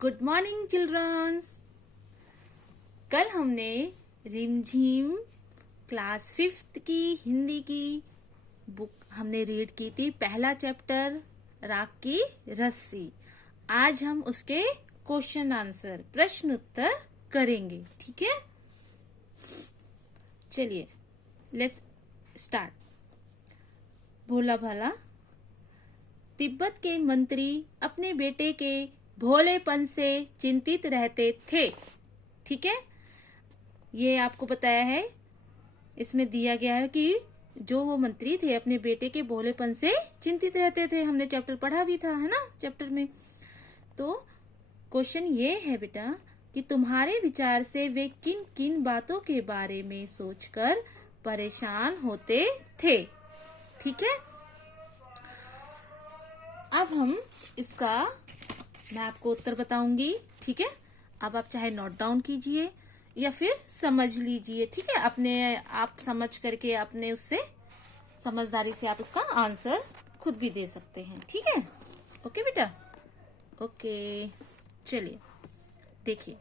Good morning children's. कल हमने रिमझिम क्लास 5th की हिंदी की बुक हमने रीड की थी। पहला चैप्टर राख की रस्सी। आज हम उसके क्वेश्चन आंसर प्रश्न उत्तर करेंगे। ठीक है, चलिए लेट्स स्टार्ट। भोला भाला। तिब्बत के मंत्री अपने बेटे के भोलेपन से चिंतित रहते थे। ठीक है, ये आपको बताया है, इसमें दिया गया है कि जो वो मंत्री थे अपने बेटे के भोलेपन से चिंतित रहते थे। हमने चैप्टर पढ़ा भी था, है ना, चैप्टर में। तो क्वेश्चन ये है बेटा कि तुम्हारे विचार से वे किन किन बातों के बारे में सोचकर परेशान होते थे। ठीक है, अब हम इसका मैं आपको उत्तर बताऊंगी। ठीक है, अब आप चाहे नोट डाउन कीजिए या फिर समझ लीजिए। ठीक है, अपने आप समझ करके अपने उससे समझदारी से आप उसका आंसर खुद भी दे सकते हैं। ठीक है, ओके बेटा, ओके। चलिए देखिए,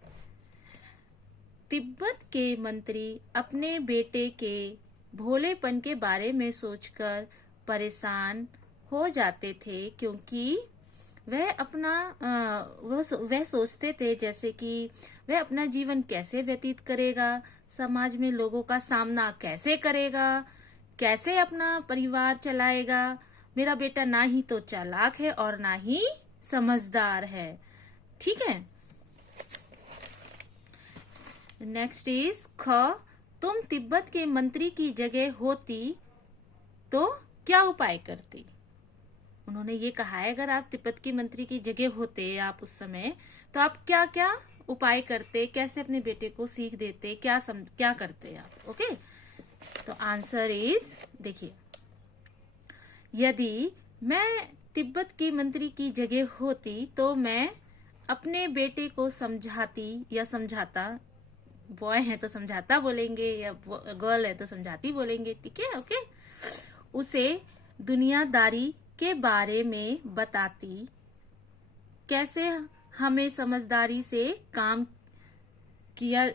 तिब्बत के मंत्री अपने बेटे के भोलेपन के बारे में सोचकर परेशान हो जाते थे, क्योंकि वह सोचते थे जैसे कि वह अपना जीवन कैसे व्यतीत करेगा, समाज में लोगों का सामना कैसे करेगा, कैसे अपना परिवार चलाएगा। मेरा बेटा ना ही तो चालाक है और ना ही समझदार है। ठीक है, नेक्स्ट इज ख। तुम तिब्बत के मंत्री की जगह होती तो क्या उपाय करती। उन्होंने ये कहा है, अगर आप तिब्बत की मंत्री की जगह होते आप उस समय, तो आप क्या क्या उपाय करते, कैसे अपने बेटे को सीख देते, क्या करते आप। ओके, तो आंसर इज, देखिए, यदि मैं तिब्बत की मंत्री की जगह होती तो मैं अपने बेटे को समझाती या समझाता, बॉय है तो समझाता बोलेंगे या गर्ल है तो समझाती बोलेंगे। ठीक है, ओके, उसे दुनियादारी के बारे में बताती, कैसे हमें समझदारी से काम किया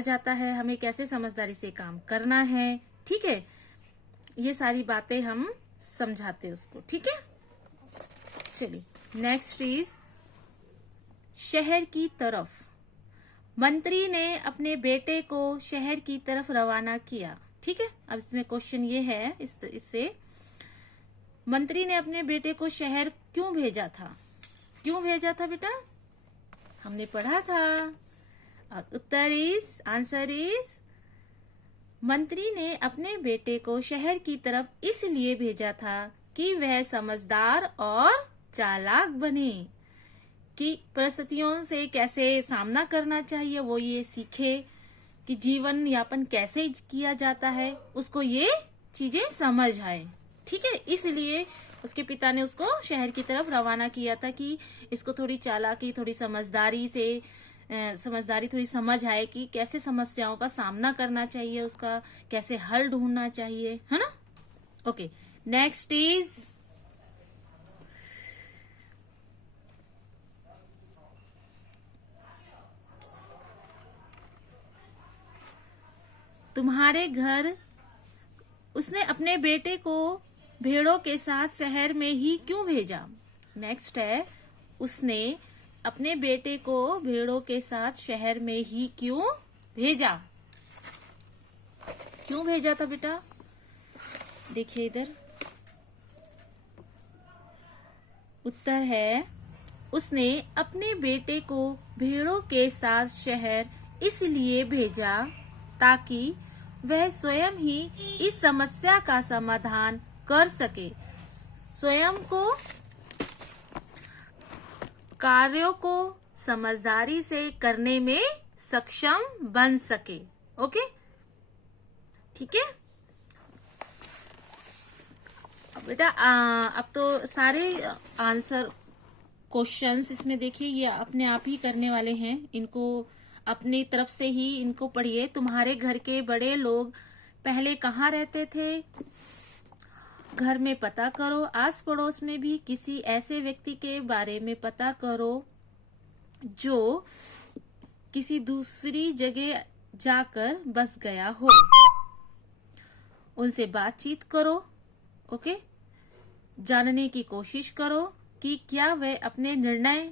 जाता है, हमें कैसे समझदारी से काम करना है। ठीक है, ये सारी बातें हम समझाते उसको। ठीक है, चलिए नेक्स्ट इज शहर की तरफ। मंत्री ने अपने बेटे को शहर की तरफ रवाना किया। ठीक है, अब इसमें क्वेश्चन ये है, इससे मंत्री ने अपने बेटे को शहर क्यों भेजा था। क्यों भेजा था बेटा, हमने पढ़ा था। आंसर इज, मंत्री ने अपने बेटे को शहर की तरफ इसलिए भेजा था कि वह समझदार और चालाक बने, कि परिस्थितियों से कैसे सामना करना चाहिए वो ये सीखे, कि जीवन यापन कैसे किया जाता है उसको ये चीजें समझ आए। ठीक है, इसलिए उसके पिता ने उसको शहर की तरफ रवाना किया था कि इसको थोड़ी चालाकी, थोड़ी समझदारी थोड़ी समझ आए कि कैसे समस्याओं का सामना करना चाहिए, उसका कैसे हल ढूंढना चाहिए, है ना। ओके, नेक्स्ट इज तुम्हारे घर। उसने अपने बेटे को भेड़ों के साथ शहर में ही क्यों भेजा। नेक्स्ट है, उसने अपने बेटे को भेड़ों के साथ शहर में ही क्यों भेजा। क्यों भेजा था बेटा, देखिए इधर उत्तर है, उसने अपने बेटे को भेड़ों के साथ शहर इसलिए भेजा ताकि वह स्वयं ही इस समस्या का समाधान कर सके, स्वयं को कार्यों को समझदारी से करने में सक्षम बन सके। ओके, ठीक है। बेटा अब तो सारे आंसर क्वेश्चंस इसमें देखिए, ये अपने आप ही करने वाले हैं, इनको अपनी तरफ से ही इनको पढ़िए। तुम्हारे घर के बड़े लोग पहले कहाँ रहते थे। घर में पता करो, आस पड़ोस में भी किसी ऐसे व्यक्ति के बारे में पता करो जो किसी दूसरी जगह जाकर बस गया हो। उनसे बातचीत करो, ओके। जानने की कोशिश करो कि क्या वे अपने निर्णय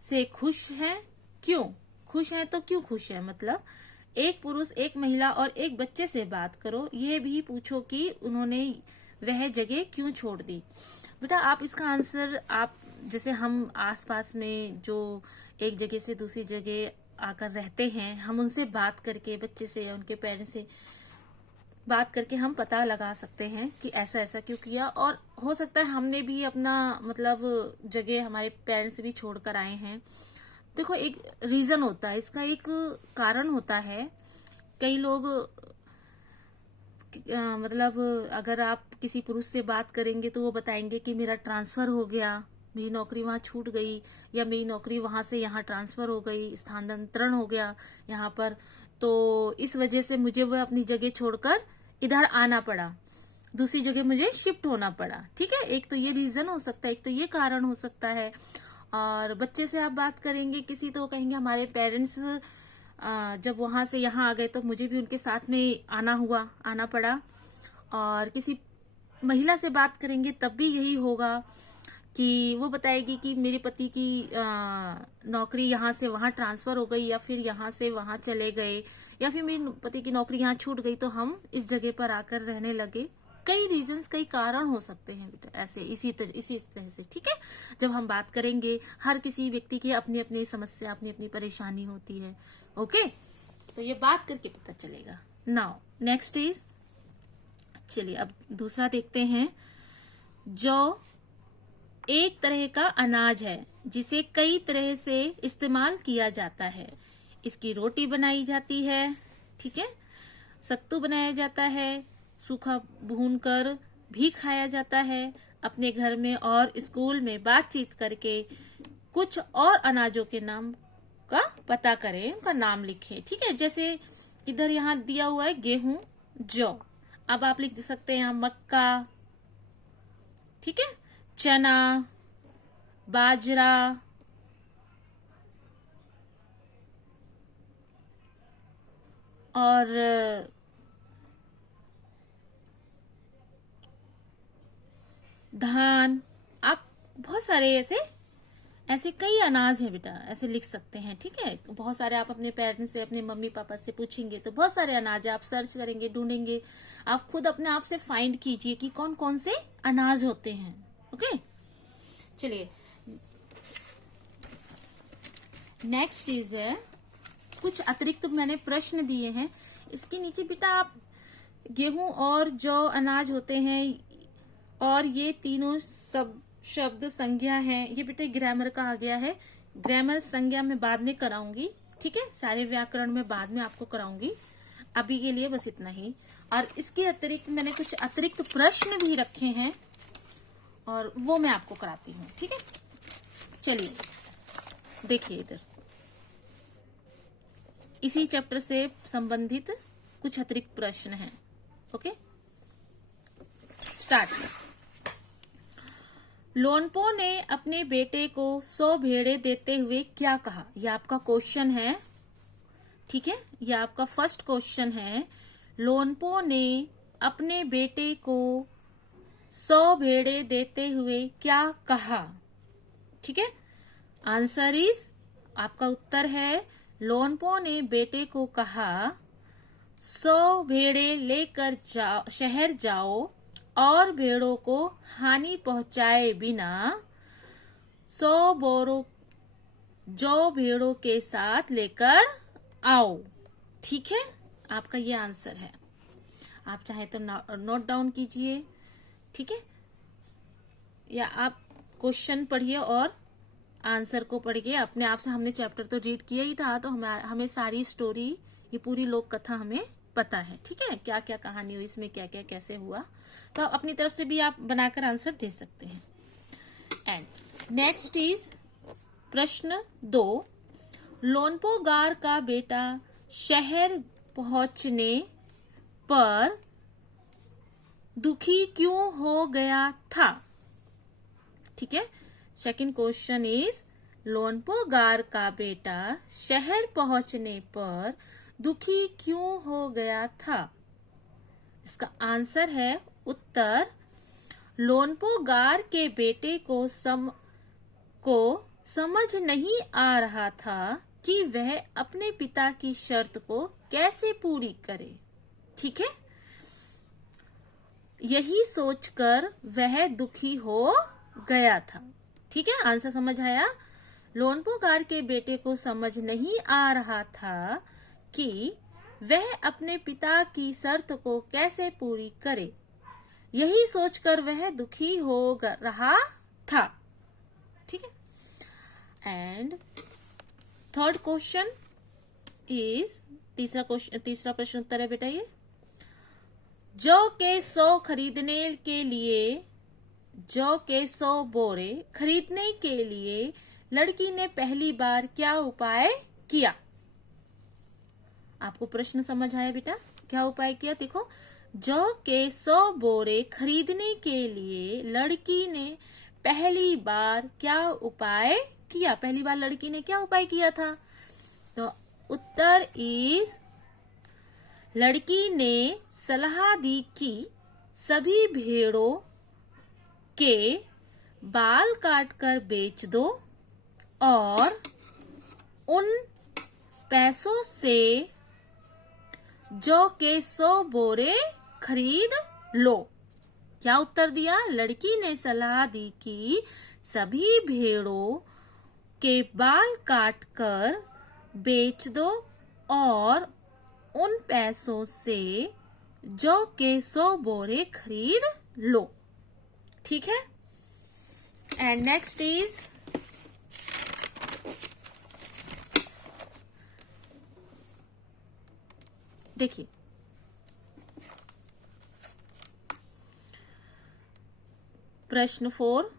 से खुश हैं, क्यों खुश हैं, तो क्यों खुश है। मतलब एक पुरुष, एक महिला और एक बच्चे से बात करो। यह भी पूछो कि उन्होंने वह जगह क्यों छोड़ दी। बेटा आप इसका आंसर, आप जैसे हम आसपास में जो एक जगह से दूसरी जगह आकर रहते हैं, हम उनसे बात करके, बच्चे से या उनके पेरेंट्स से बात करके हम पता लगा सकते हैं कि ऐसा ऐसा क्यों किया। और हो सकता है हमने भी अपना मतलब जगह हमारे पेरेंट्स भी छोड़कर आए हैं। देखो एक रीजन होता है, इसका एक कारण होता है। कई लोग मतलब अगर आप किसी पुरुष से बात करेंगे तो वो बताएंगे कि मेरा ट्रांसफर हो गया, मेरी नौकरी वहां छूट गई, या मेरी नौकरी वहां से यहाँ ट्रांसफर हो गई, स्थानांतरण हो गया यहाँ पर, तो इस वजह से मुझे वो अपनी जगह छोड़कर इधर आना पड़ा, दूसरी जगह मुझे शिफ्ट होना पड़ा। ठीक है, एक तो ये रीजन हो सकता है, एक तो ये कारण हो सकता है। और बच्चे से आप बात करेंगे किसी, तो कहेंगे हमारे पेरेंट्स जब वहां से यहाँ आ गए तो मुझे भी उनके साथ में आना पड़ा। और किसी महिला से बात करेंगे तब भी यही होगा कि वो बताएगी कि मेरे पति की नौकरी यहाँ से वहां ट्रांसफर हो गई, या फिर यहाँ से वहां चले गए, या फिर मेरे पति की नौकरी यहाँ छूट गई तो हम इस जगह पर आकर रहने लगे। कई रीजंस, कई कारण हो सकते हैं बेटा ऐसे, इसी तरह से। ठीक है, जब हम बात करेंगे, हर किसी व्यक्ति की अपनी अपनी समस्या, अपनी अपनी परेशानी होती है। ओके, तो ये बात करके पता चलेगा। नाउ नेक्स्ट इज, चलिए अब दूसरा देखते हैं। जौ एक तरह का अनाज है जिसे कई तरह से इस्तेमाल किया जाता है। इसकी रोटी बनाई जाती है, ठीक है, सत्तू बनाया जाता है, सूखा भूनकर भी खाया जाता है। अपने घर में और स्कूल में बातचीत करके कुछ और अनाजों के नाम का पता करें, उनका नाम लिखें। ठीक है, जैसे इधर यहाँ दिया हुआ है गेहूं, जौ, अब आप लिख सकते हैं यहाँ मक्का, ठीक है, चना, बाजरा, और धान। आप बहुत सारे ऐसे कई अनाज हैं बेटा, ऐसे लिख सकते हैं। ठीक है, बहुत सारे आप अपने पेरेंट्स से, अपने मम्मी पापा से पूछेंगे तो बहुत सारे अनाज है, आप सर्च करेंगे, ढूंढेंगे, आप खुद अपने आप से फाइंड कीजिए कि कौन कौन से अनाज होते हैं। ओके, चलिए नेक्स्ट इज है, कुछ अतिरिक्त मैंने प्रश्न दिए हैं। इसके नीचे बेटा आप गेहूं और जौ अनाज होते हैं, और ये तीनों सब शब्द संज्ञा हैं। ये बेटा ग्रामर का आ गया है, ग्रामर संज्ञा में बाद में कराऊंगी। ठीक है, सारे व्याकरण में बाद में आपको कराऊंगी, अभी के लिए बस इतना ही। और इसके अतिरिक्त मैंने कुछ अतिरिक्त प्रश्न भी रखे हैं और वो मैं आपको कराती हूँ। ठीक है, चलिए देखिए, इधर इसी चैप्टर से संबंधित कुछ अतिरिक्त प्रश्न हैं। Okay, start. लोनपो ने अपने बेटे को 100 भेड़ें देते हुए क्या कहा? यह आपका क्वेश्चन है। ठीक है, यह आपका फर्स्ट क्वेश्चन है। लोनपो ने अपने बेटे को 100 भेड़ें देते हुए क्या कहा? ठीक है, आंसर इज, आपका उत्तर है, लोनपो ने बेटे को कहा 100 भेड़ें लेकर शहर जाओ और भेड़ों को हानि पहुंचाए बिना 100 बोरों जौ भेड़ों के साथ लेकर आओ। ठीक है, आपका ये आंसर है। आप चाहे तो नोट डाउन कीजिए। ठीक है, या आप क्वेश्चन पढ़िए और आंसर को पढ़िए अपने आप से। हमने चैप्टर तो रीड किया ही था, तो हमें सारी स्टोरी, ये पूरी लोक कथा हमें पता है। ठीक है, क्या क्या कहानी हुई इसमें, क्या क्या कैसे हुआ, तो आप अपनी तरफ से भी आप बनाकर आंसर दे सकते हैं। एंड नेक्स्ट इज प्रश्न 2। लोनपो गार का बेटा शहर पहुंचने पर दुखी क्यों हो गया था? ठीक है। सेकंड क्वेश्चन इज, लोनपोगार का बेटा शहर पहुंचने पर दुखी क्यों हो गया था? इसका आंसर है उत्तर, लोनपोगार के बेटे को समझ नहीं आ रहा था कि वह अपने पिता की शर्त को कैसे पूरी करे। ठीक है, यही सोचकर वह दुखी हो गया था। ठीक है, आंसर समझ आया? लोनपोगार के बेटे को समझ नहीं आ रहा था कि वह अपने पिता की शर्त को कैसे पूरी करे, यही सोचकर वह दुखी हो रहा था। ठीक है। एंड थर्ड क्वेश्चन इज, तीसरा प्रश्न उत्तर है बेटा ये, जौ के 100 बोरे खरीदने के लिए लड़की ने पहली बार क्या उपाय किया? आपको प्रश्न समझ आया बेटा? क्या उपाय किया? देखो, जौ के 100 बोरे खरीदने के लिए लड़की ने पहली बार क्या उपाय किया? पहली बार लड़की ने क्या उपाय किया था? तो उत्तर इज, लड़की ने सलाह दी कि सभी भेड़ों के बाल काटकर बेच दो और उन पैसों से जौ के 100 बोरे खरीद लो। क्या उत्तर दिया? लड़की ने सलाह दी कि सभी भेड़ों के बाल काटकर बेच दो और उन पैसों से जौ के 100 बोरे खरीद लो। ठीक है। एंड नेक्स्ट इज, देखिए, प्रश्न 4,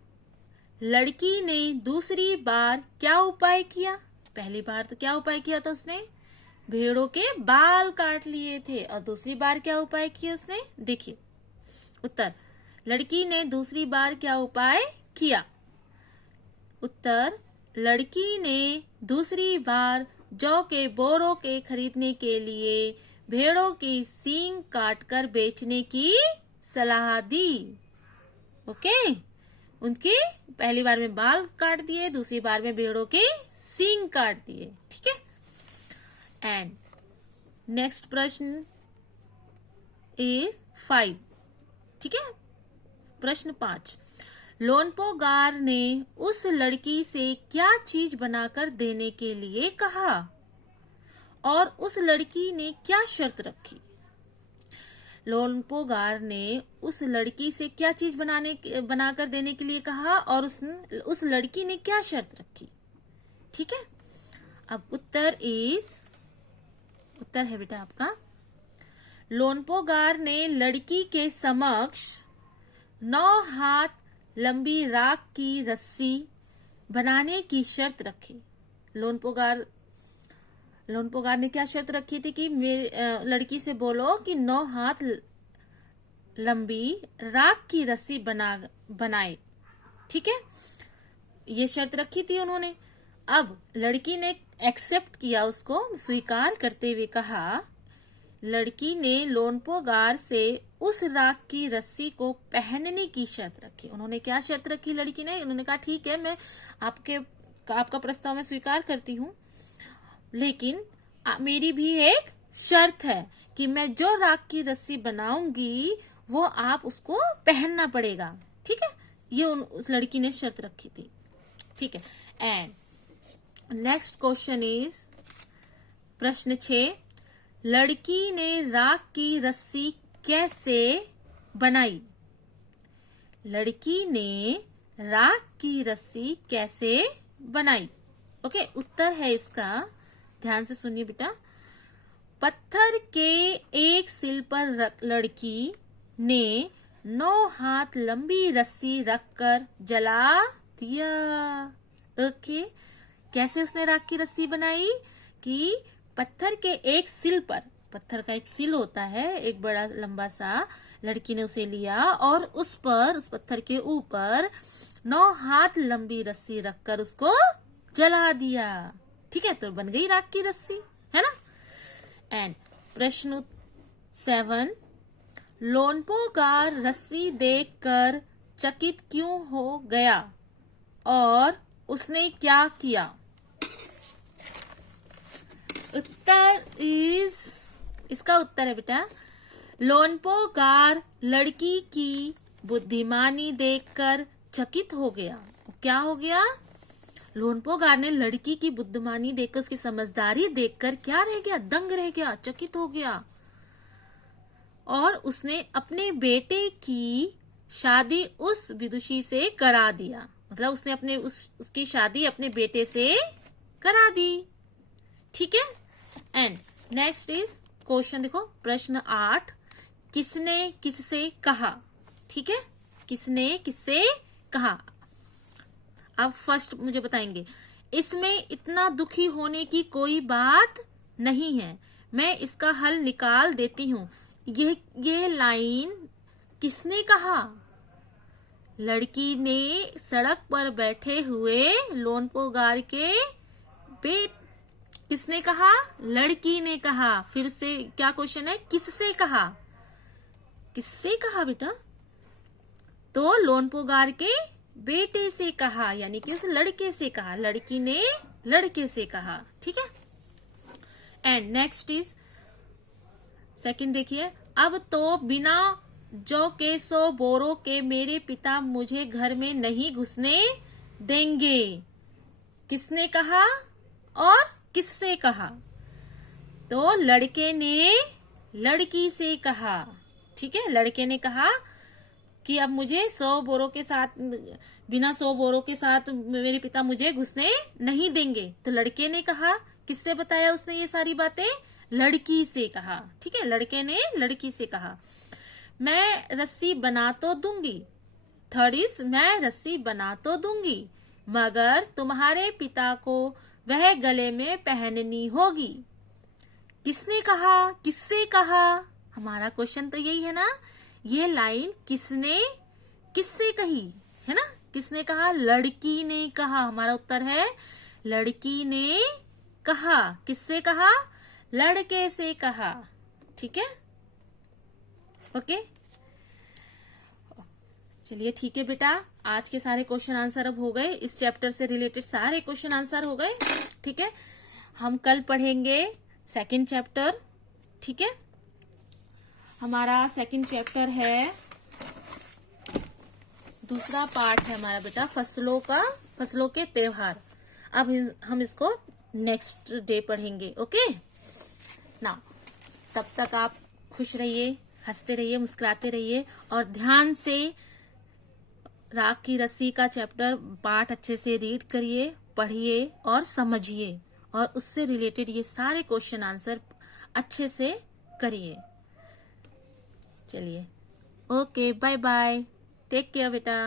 लड़की ने दूसरी बार क्या उपाय किया? पहली बार तो क्या उपाय किया था उसने? भेड़ों के बाल काट लिए थे। और दूसरी बार क्या उपाय किया उसने? देखिए उत्तर, लड़की ने दूसरी बार क्या उपाय किया? उत्तर, लड़की ने दूसरी बार जौ के बोरों के खरीदने के लिए भेड़ों की सींग काटकर बेचने की सलाह दी। ओके, उनकी पहली बार में बाल काट दिए, दूसरी बार में भेड़ों के सींग काट दिए। ठीक है। एंड नेक्स्ट प्रश्न इज 5। ठीक है, प्रश्न 5, लोनपोगार ने उस लड़की से क्या चीज बनाकर देने के लिए कहा और उस लड़की ने क्या शर्त रखी? लोनपोगार ने उस लड़की से क्या चीज बनाकर देने के लिए कहा और उस लड़की ने क्या शर्त रखी? ठीक है। अब उत्तर है बेटा आपका, लोनपोगार ने लड़की के समक्ष 9 हाथ लंबी राख की रस्सी बनाने की शर्त रखी। लोनपोगार ने क्या शर्त रखी थी कि लड़की से बोलो कि 9 हाथ लंबी राख की रस्सी बनाए। ठीक है, ये शर्त रखी थी उन्होंने। अब लड़की ने एक्सेप्ट किया, उसको स्वीकार करते हुए कहा, लड़की ने लोनपोगार से उस राख की रस्सी को पहनने की शर्त रखी। उन्होंने क्या शर्त रखी लड़की ने? उन्होंने कहा ठीक है, मैं आपका प्रस्ताव में स्वीकार करती हूँ, लेकिन मेरी भी एक शर्त है कि मैं जो राख की रस्सी बनाऊंगी वो आप उसको पहनना पड़ेगा। ठीक है, ये उस लड़की ने शर्त रखी थी। ठीक है। एंड नेक्स्ट क्वेश्चन इज प्रश्न 6, लड़की ने राख की रस्सी कैसे बनाई? लड़की ने राख की रस्सी कैसे बनाई? ओके, उत्तर है इसका, ध्यान से सुनिए बेटा। पत्थर के एक सिल पर लड़की ने 9 हाथ लंबी रस्सी रखकर जला दिया। ओके, कैसे उसने राख की रस्सी बनाई? कि पत्थर के एक सिल पर, पत्थर का एक सिल होता है, एक बड़ा लंबा सा, लड़की ने उसे लिया और उस पत्थर के ऊपर 9 हाथ लंबी रस्सी रखकर उसको जला दिया। ठीक है, तो बन गई राख की रस्सी, है ना। एंड प्रश्न 7, लोनपोगार रस्सी देखकर चकित क्यों हो गया और उसने क्या किया? इसका उत्तर है बेटा, लोनपोगार लड़की की बुद्धिमानी देखकर चकित हो गया। क्या हो गया? लोनपोगार ने लड़की की बुद्धिमानी देखकर, उसकी समझदारी देखकर क्या रह गया? दंग रह गया, चकित हो गया। और उसने अपने बेटे की शादी उस विदुषी से करा दिया। मतलब उसने उसकी शादी अपने बेटे से करा दी। ठीक है। एंड नेक्स्ट इज क्वेश्चन, देखो प्रश्न 8, किसने किससे कहा? ठीक है, किसने किससे कहा? अब फर्स्ट मुझे बताएंगे, इसमें इतना दुखी होने की कोई बात नहीं है, मैं इसका हल निकाल देती हूँ। ये लाइन किसने कहा? लड़की ने सड़क पर बैठे हुए लोनपोगार के किसने कहा? लड़की ने कहा। फिर से क्या क्वेश्चन है? किससे कहा? किससे कहा बेटा? तो लोनपोगार के बेटे से कहा, यानी कि उस लड़के से कहा। लड़की ने लड़के से कहा। ठीक है। एंड नेक्स्ट इज सेकंड, देखिए, अब तो बिना जौ के 100 बोरों के मेरे पिता मुझे घर में नहीं घुसने देंगे। किसने कहा और किससे कहा? तो लड़के ने लड़की से कहा। ठीक है, लड़के ने कहा कि अब मुझे 100 बोरों के साथ, बिना 100 बोरों के साथ मेरे पिता मुझे घुसने नहीं देंगे। तो लड़के ने कहा, किससे बताया उसने ये सारी बातें? लड़की से कहा। ठीक है, लड़के ने लड़की से कहा। मैं रस्सी बना तो दूंगी, थर्ड इज मैं रस्सी बना तो दूंगी, मगर तुम्हारे पिता को वह गले में पहननी होगी। किसने कहा? किससे कहा? हमारा क्वेश्चन तो यही है ना, ये लाइन किसने किससे कही, है ना। किसने कहा? लड़की ने कहा। हमारा उत्तर है लड़की ने कहा। किससे कहा? लड़के से कहा। ठीक है, ओके। चलिए ठीक है बेटा, आज के सारे क्वेश्चन आंसर अब हो गए। इस चैप्टर से रिलेटेड सारे क्वेश्चन आंसर हो गए। ठीक है, हम कल पढ़ेंगे सेकंड चैप्टर। ठीक है, हमारा सेकंड चैप्टर है, दूसरा पार्ट है हमारा बेटा फसलों के त्योहार। अब हम इसको नेक्स्ट डे पढ़ेंगे। ओके ना, तब तक आप खुश रहिए, हंसते रहिए, मुस्कुराते रहिए और ध्यान से राख की रस्सी का चैप्टर पार्ट अच्छे से रीड करिए, पढ़िए और समझिए, और उससे रिलेटेड ये सारे क्वेश्चन आंसर अच्छे से करिए। चलिए, okay, bye bye, take care बेटा।